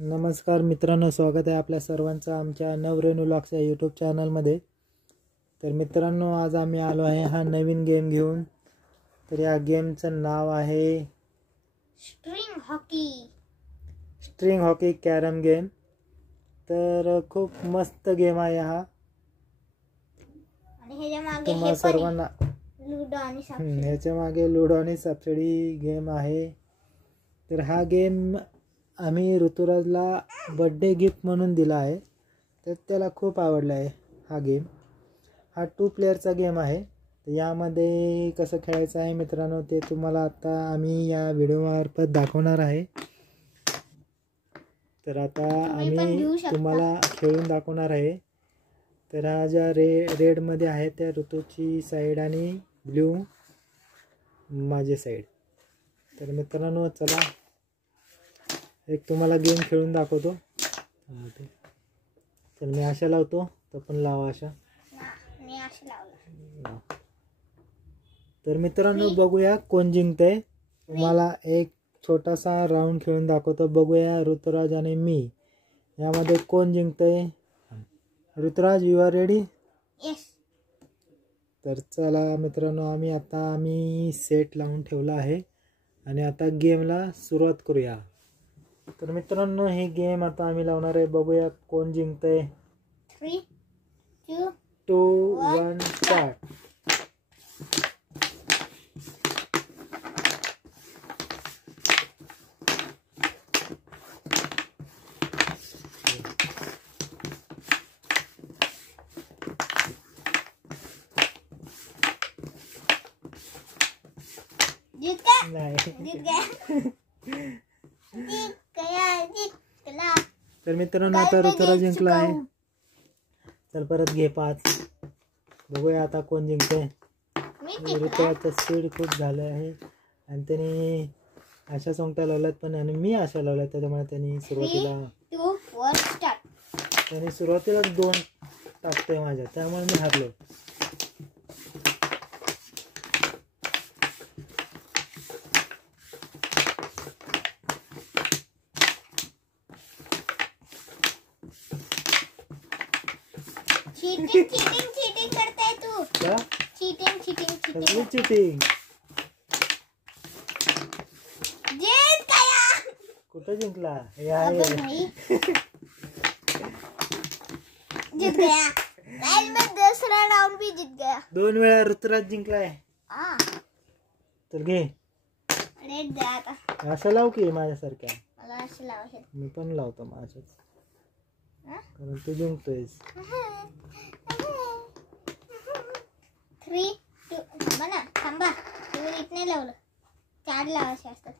नमस्कार मित्रांनो, स्वागत आहे आपल्या सर्वांचं आमच्या नवरेणू व्लॉग्स या यूट्यूब चॅनलमध्ये। तर मित्रांनो, आज आम्ही आलो आहे हा नवीन गेम घेऊन। तर या गेमचं नाव आहे स्ट्रिंग हॉकी कॅरम गेम। तर खूप मस्त गेम आहे हा आणि ह्याच्या मागे तुम्हा सर्वांना लुडो आणि सापशिडी। ह्याच्या मागे लुडो आणि सापशिडी गेम आहे। तर हा गेम आम्ही ऋतुराजला बर्थडे गिफ्ट म्हणून दिला आहे, तर त्याला खूप आवडला आहे हा गेम। हा 2 प्लेयरचा गेम आहे। तर यामध्ये कसं खेळायचं आहे मित्रांनो, ते तुम्हाला आता आम्ही या व्हिडिओमार्फत दाखवणार आहे। तर आता आम्ही तुम्हाला खेळून दाखवणार आहे। तर हा ज्या रेडमध्ये आहे त्या ऋतूची साईड आणि ब्ल्यू माझी साईड। तर मित्रांनो चला एक तुम्हाला गेम खेळून दाखवतो। तर मी आशा लावतो, तो पण लावा आशा। मी आशा लावला। तर मित्रांनो बघूया कोण जिंकतंय। तुम्हाला एक छोटासा राऊंड खेळून दाखवतो, बघूया ऋतुराज आणि मी यामध्ये कोण जिंकतंय। Ruturaj, you are ready? Yes. तर चला मित्रांनो, आम्ही सेट लावून ठेवला आहे आणि आता गेमला सुरुवात करूया। तर मित्रांनो हे गेम आता आम्ही लावणार आहे, बघूया कोण जिंकतंय। 3, 2, 1 स्टार्ट। जीत गया। नाही, जीत गया। जीत गया, जीत गया। तर मित्रांनो आता ऋतुराज जिंकला आहे। चल परत घे 5। बघूया आता कोण जिंकतंय। ऋतुराजचं स्पीड खूप झालं आहे आणि त्यांनी अशा सोंगट्या लावल्यात पण, आणि मी अशा लावल्यात, त्याच्यामुळे त्यांनी 3, 2, 1 स्टार्ट। 2 टाकतोय माझ्या, त्यामुळे मी हारलो। चीटिंग करताय तू। क्या? चीटिंग। चिटिंग। जीत गया। कुठं जिंकला? अबे भाई जीत गया। गाइस मैं दूसरा राउंड भी जीत गया। 2 वेळा ऋतुराज जिंकलाय। हाँ तर घे रेड दे आता। असं लाव की माझ्यासारख्या। मला असं लावायचं। मी पण लावतो माझ्याच, कारण तू जिंकतोयस। 3, 2 थांबा तुम्ही नीट नाही लावलं। 4 लावायचे असतात।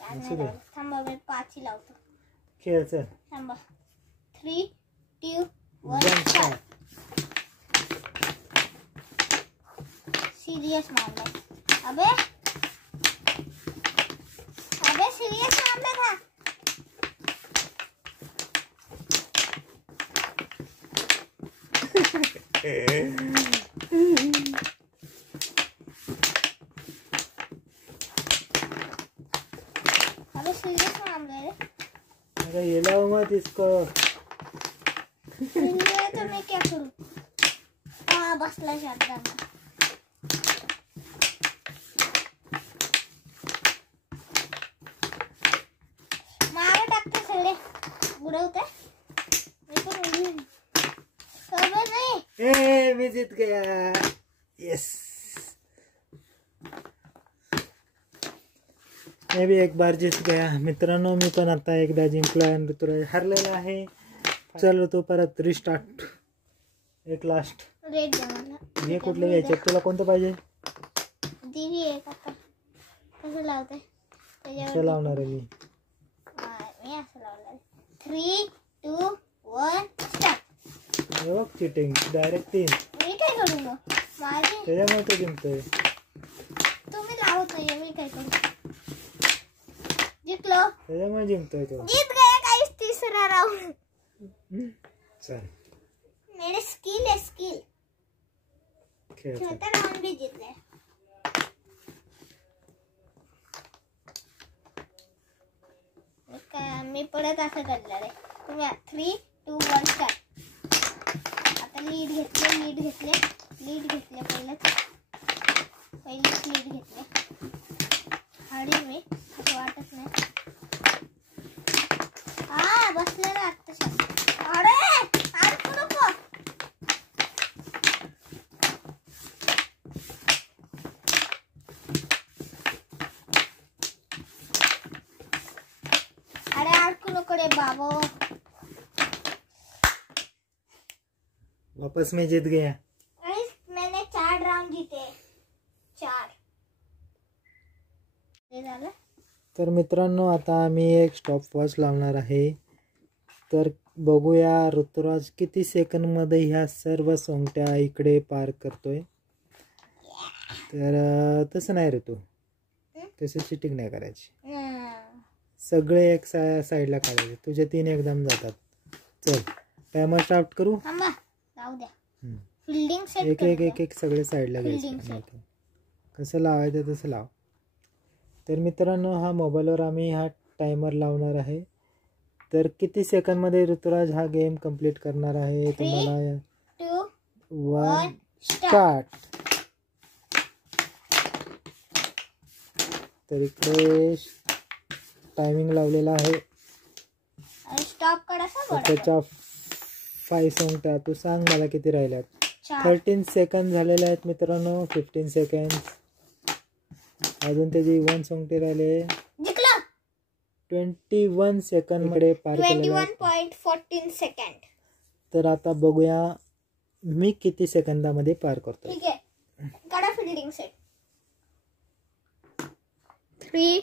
4 नाही लावलं। थांबा मी 5 ही लावतो। खेळ चल। थांबा 3, 2, 1 स्टार्ट। सीरियस मामला। अबे सीरियस मामला था। अबे सीरियस मामला है। अरे ये लाओ मत इसको। तो मैं क्या करूं? हाँ बसला शॉटगन। मागे टाकते सगळे उडवते। मी पण उडवीन। अबे नाही। ए मैं जीत गया। यस, मैं भी एक बार जीत गया। मित्रांनो मी पण आता एकदा जिंकलो आणि ऋतुराज हरलेला आहे। चल तो परत रिस्टार्ट। एक लास्ट रेड दे मला। हे कुठले घ्यायचे तुला, कोणतं पाहिजे? दिली एक आता। कसं लावते? असं लावणार आहे मी। मी असं लावलं। 3, 2, 1 स्टार्ट। हे बघ चिटिंग, डायरेक्ट 3। मी काय करू मग? माझी त्याच्यामुळे तो जिंकतोय। तुम्ही लावत नाही, मी काय करू? जिंकलो। त्याच्यामुळे जिंकतोय तो। जीत गया गाइस तीसरा राउंड। चल मेरे स्किल है स्किल। खेळ चल। चौथा राउंड भी जीत गया। मी परत असं करणार आहे. तुम्ही 3, 2, 1 स्टार्ट. आता लीड घेतले पहिलेच लीड घेतले. हाडी मी असं वाटत नाही. बसले ना आत्ता. अरे अडकू नको. अरे अडकू नको रे बाबो. वापस मैं जीत गया. मैंने 4 राउंड जीते. 4 हे झालं. तर मित्रांनो आता आम्ही एक स्टॉप वॉच लावणार आहे. तर बघूया ऋतुराज किती सेकंदमध्ये ह्या सर्व सोंगट्या इकडे पार करतोय. तर तसं नाही ऋतू, तसं चिटिंग नाही करायची. सगळे एक साईडला काढायचे. तुझे 3 एकदम जातात. चल टायमर स्टार्ट करू. थांबा जाऊ द्या. फिल्डिंग सेट एक एक एक एक सगळे साईडला घ्यायचे. कसं लावायचं तसं लाव. तर मित्रांनो हा मोबाईलवर आम्ही हा टायमर लावणार आहे. तर किती सेकंदमध्ये ऋतुराज हा गेम कंप्लीट करणार आहे तुम्हाला. 2, 1 स्टार्ट. तर इकडे टायमिंग लावलेला आहे. स्टॉप करा. त्याच्या 5 सोंगट्या. तू सांग मला किती राहिल्यात. 13 सेकंद झालेले आहेत मित्रांनो. 15 सेकंद. अजून त्याची 1 सोंगटे राहिले. 21 सेकंद मध्ये पार केलेले. 21.14 सेकंड. तर आता बघूया मी किती सेकंदामध्ये पार करतो. ठीक आहे. काढा फिल्डिंग सेट. 3,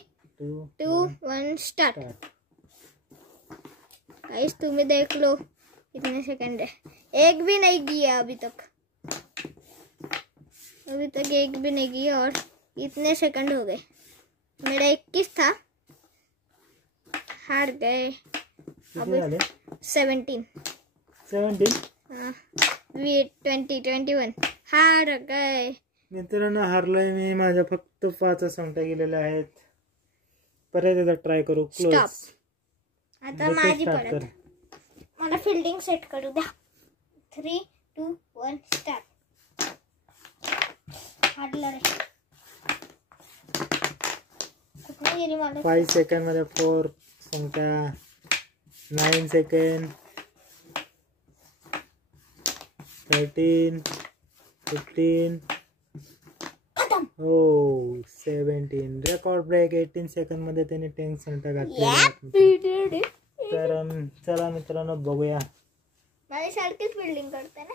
2, 1 स्टार्ट. गाइस तुम्हें देख लो कितने सेकंड है. एक भी नहीं किया अभी तक एक भी नहीं किया. और इतने सेकंड हो गए. मेरा 21 था. हार गए. अभी 17. हाँ 20, 21 हार गए. मित्रांनो हारलोय मी. माझ्या फक्त 5 सोंगट्या गेलेल्या आहेत. परत एकदा ट्राय करू. क्लोज. आता माझी परत. मला फिल्डिंग सेट करू द्या. 3, 2, 1 स्टार्ट. हारलं रे. कुठे गेली मला. 5 सेकंड मध्ये 4 सोंगट्या. 9 सेकंड. 13, 15. हो 17. Record break. 18 सेकंड मध्ये त्याने 10 सोंगट्या घातल्या. तर चला मित्रांनो बघूया. माझी सारखीच फिल्डिंग करते ना.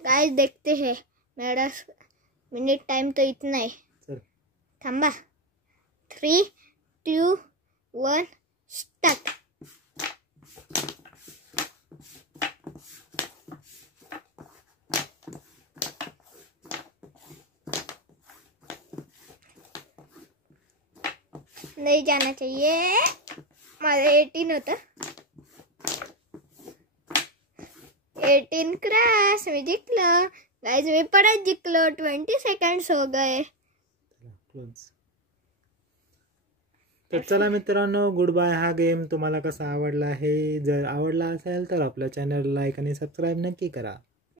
गाइस देखते हैं. मेरा मिनट टाइम तो इतना है. चल थांबा. 3, 2, 1 स्टार्ट. नहीं जाना चाहिए. माझं 18 होतं. 18 क्रॉस. मी जिंकलो. गाइस मी परत जिंकलो. 20 सेकंड्स हो गए. तर चला मित्रांनो गुड बाय. हा गेम तुम्हाला कसा आवडला आहे. जर आवडला असेल तर आपल्या चॅनल लाईक आणि सबस्क्राईब नक्की करा.